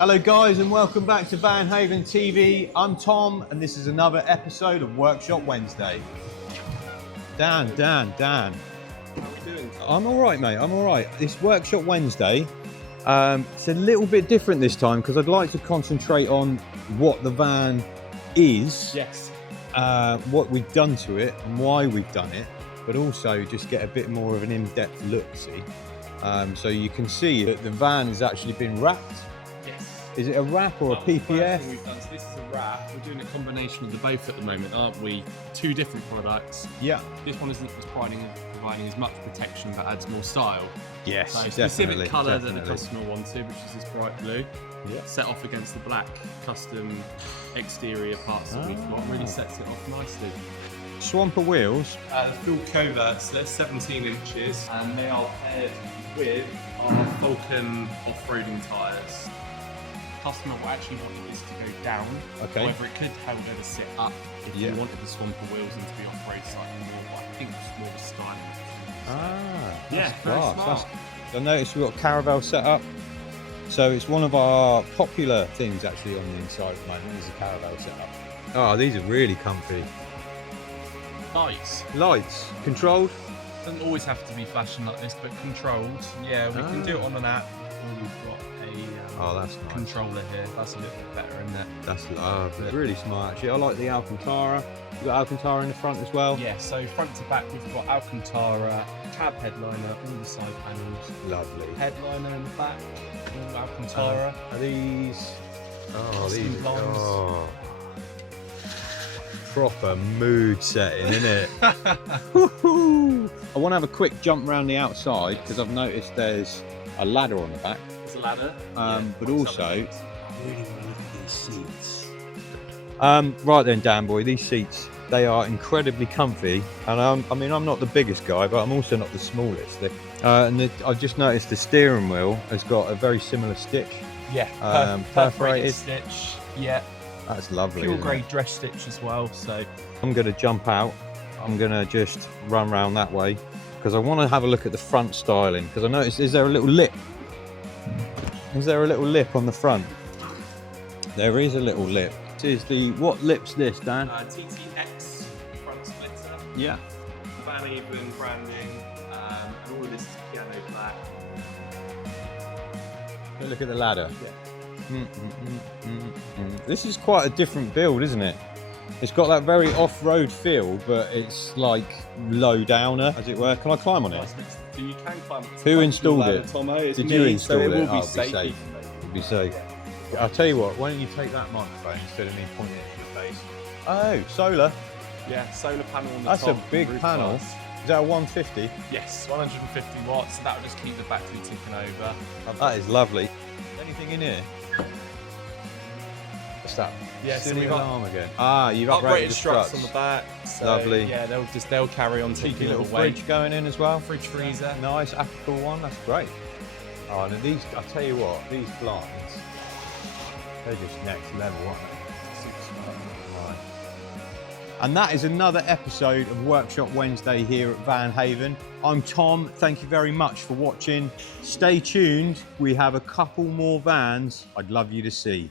Hello guys and welcome back to VanHaven TV. I'm Tom and this is another episode of Workshop Wednesday. Dan. How are we doing, Tom? I'm alright mate, I'm alright. This Workshop Wednesday, it's a little bit different this time because I'd like to concentrate on what the van is. Yes. What we've done to it and why we've done it, but also just get a bit more of an in-depth look, see. So you can see that the van has actually been wrapped. Yes. Is it a wrap or a The first PPF? thing we've done, so this is a wrap. We're doing a combination of the both at the moment, aren't we? Two different products. Yeah. This one isn't providing as much protection, but adds more style. Yes, So definitely. specific colour that the definitely. customer wanted, which is this bright blue. Yeah. Set off against the black custom exterior parts that we've got. Really sets it off nicely. Swamper wheels. The full coverts, they're 17 inches, and they are paired with our Falcon off-roading tyres. Customer will actually want this to go down. Okay. However, it could, however, sit up if Yeah. you wanted the swamper wheels and to be off-road slightly more. But I think it's more of a style. That's Yeah, very class. smart. I noticed we've got a caravel set up. So it's one of our popular things actually on the inside at the moment is a caravel setup. Oh, these are really comfy. Nice. Lights, controlled. Doesn't always have to be flashing like this, but controlled. Yeah, we can do it on an app. Or we've got a That's nice. controller here. That's a little bit better, isn't it? That's lovely. Really smart actually. I like the Alcantara. You've got Alcantara in the front as well. Yeah, so front to back we've got Alcantara, cab headliner, all the side panels. Lovely. Headliner in the back, all Alcantara. Are these? Oh, Custom these. blondes. Oh. Proper mood setting, isn't it? I want to have a quick jump around the outside because I've noticed there's a ladder on the back. There's a ladder. But also, I really want to look at these seats. Right then, Dan boy, these seats, they are incredibly comfy. And I mean, I'm not the biggest guy, but I'm also not the smallest. I've just noticed the steering wheel has got a very similar stitch. Yeah, perforated stitch. Yeah, That's lovely. pure isn't grade it? dress stitch as well. So I'm going to jump out. I'm going to just run around that way because I want to have a look at the front styling because I noticed, is there a little lip? Is there a little lip on the front? There is a little lip. This is the, what lip's this, Dan? TTX front splitter. Yeah. VanHaven branding, and all of this is piano black. Look at the ladder. Yeah. This is quite a different build, isn't it? It's got that very off-road feel, but it's like low downer, as it were. Can I climb on it? So you can climb. Who installed it? Tomo. It's Did me, you install so it? will be Oh, safe. It'd be safe. I'll tell you what, why don't you take that microphone instead of me pointing it in your face? Oh, solar. Yeah, solar panel on the That's top. a big roof panel. tiles. Is that a 150? Yes, 150 watts, so that will just keep the battery ticking over. That is lovely. Anything in here? What's that? Yeah, so Silly we've got alarm again. Ah, you've upgraded Uprated the struts struts. on the back. So Lovely. Yeah, they'll carry on Cheeky taking little weight. fridge going in as well. Fridge freezer. Nice, African one, that's great. Oh, and these, I'll tell you what, these blinds, they're just next level, aren't they? Super smart. Right. And that is another episode of Workshop Wednesday here at VanHaven. I'm Tom, thank you very much for watching. Stay tuned, we have a couple more vans I'd love you to see.